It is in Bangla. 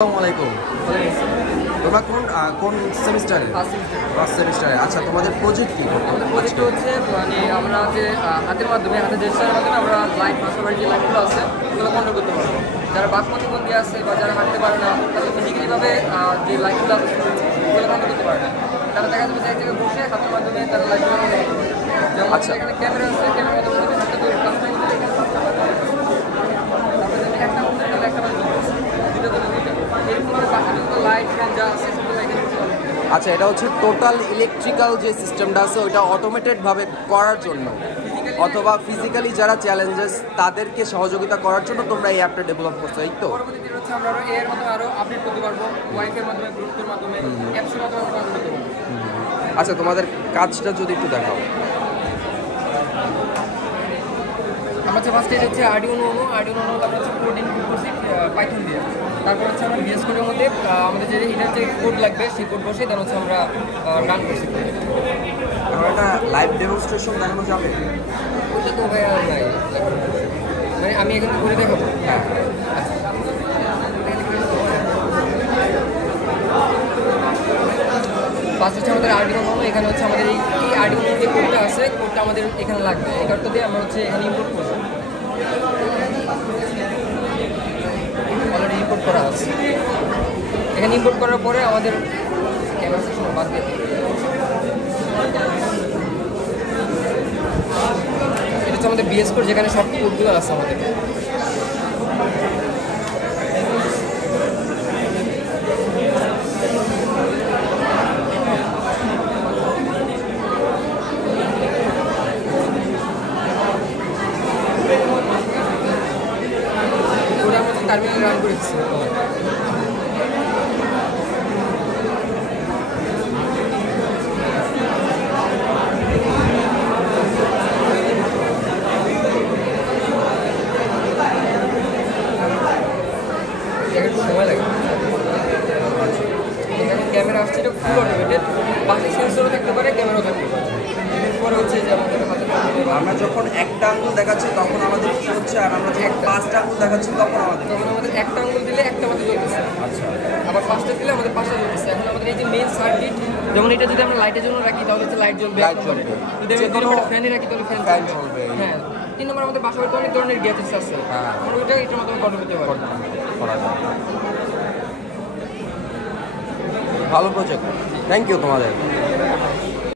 আসসালামু আলাইকুম। তোমরা কোন সেমিস্টারে? ফার্স্ট সেমিস্টারে। আচ্ছা, তোমাদের প্রজেক্ট কি? প্রজেক্ট হচ্ছে মানে আমরা যে হাতের মাধ্যমে হাতের জেস্টারের মাধ্যমে আমরা লাইট ভাষাবাড়ি যে লাইটগুলো আছে ওগুলো কন্ট্রোল করতে পারবো। যারা বাকপ্রতিবন্ধী আছে বা যারা হাঁটতে পারে না তাদের ফিজিক্যালিভাবে যে লাইটগুলো আছে ওগুলো কন্ট্রোল করতে পারে না, তারা দেখা যাবে যে এক জায়গায় বসে হাতের মাধ্যমে তারা লাইটগুলো কন্ট্রোল করতে পারবে। যেমন আচ্ছা। এখানে ক্যামেরা আছে, ক্যামেরার মাধ্যমে তুমি হাতটা ধরে কাজ করতে পারবে। তারপরে যদি একটা মধ্যে তাহলে একটা বাজে দুটো ধরে দুটো এরকমভাবে বাকি যত লাইট ফ্যান যা আছে সেগুলো এখানে করতে পারবে। আচ্ছা, এটা হচ্ছে টোটাল ইলেকট্রিক্যাল যে সিস্টেমটা আছে ওইটা অটোমেটেডভাবে করার জন্য অথবা ফিজিক্যালি যারা চ্যালেঞ্জেস তাদেরকে সহযোগিতা করার জন্য তোমরা এই অ্যাপটা ডেভেলপ করছো, এই তো? পরবর্তী দিন হচ্ছে আমরা আরো এর মাধ্যমে আরো আপডেট করতে পারবো, ওয়াইফাই এর মাধ্যমে, ব্লুটুথের মাধ্যমে, অ্যাপসের মাধ্যমে আমরা কন্ট্রোল করতে পারবো। আচ্ছা, তোমাদের কাজটা যদি একটু দেখাও। আমরা হচ্ছে ফার্স্ট হচ্ছে আর্ডিনো আমরা হচ্ছে কোডিং করছি পাইথন দিয়ে। তারপর হচ্ছে আমরা ভিএস কোডের মধ্যে আমাদের যে এটার যে কোড লাগবে সেই কোড বসে দেন হচ্ছে আমরা রান করছি। আর একটা লাইভ ডেমনস্ট্রেশন দেখানো যাবে? ওইটা তো ভাই আর নাই, মানে আমি এখানে করে দেখাবো। হ্যাঁ। ফার্স্ট হচ্ছে আমাদের আর্ডিনো এখানে হচ্ছে আমাদের এই আর্ডিনো যে কোডটা আছে কোডটা আমাদের এখানে লাগবে। এই কোডটা দিয়ে আমরা হচ্ছে এখানে ইম্পোর্ট করবো। অলরেডি ইম্পোর্ট করা আছে। এখানে ইম্পোর্ট করার পরে আমাদের ক্যামেরা সেকশন বাদ দিয়ে এটা হচ্ছে আমাদের বিএস কোড যেখানে সব কোডগুলো আছে আমাদের। ওটা আমরা টার্মিনাল রান করে দিচ্ছি। একটু সময় লাগে। এখানে ক্যামেরা আসছে, এটা ফুল অটোমেটেড, বাকি সেন্সরও থাকতে পারে, ক্যামেরাও থাকতে পারে। এরপরে হচ্ছে যে আমাদের হাতে আমরা যখন একটা আঙুল দেখাচ্ছি তখন আমাদের কি হচ্ছে, আর আমরা যখন পাঁচটা আঙুল দেখাচ্ছি তখন আমাদের তখন আমাদের একটা আঙ্গুল দিলে একটা আমাদের জ্বলতেছে, আচ্ছা। আবার পাঁচটা দিলে আমাদের পাঁচটা জ্বলতেছে। এখন আমাদের এই যে মেইন সার্কিট, যেমন এটা যদি আমরা লাইটের জন্য রাখি তাহলে হচ্ছে লাইট জ্বলবে, Light জ্বলবে। যদি আমরা যেকোনো ফ্যানে রাখি তাহলে ফ্যান fan জ্বলবে। জ্বলবে। হ্যাঁ, 3 নম্বর আমাদের বাসাবাড়িতে অনেক ধরনের গ্যাজেটস আছে, হ্যাঁ। আমরা ওইটা এটার মাধ্যমে কন্ট্রোল করতে পারি। করা যায়। ভালো প্রজেক্ট, থ্যাংক ইউ তোমাদের।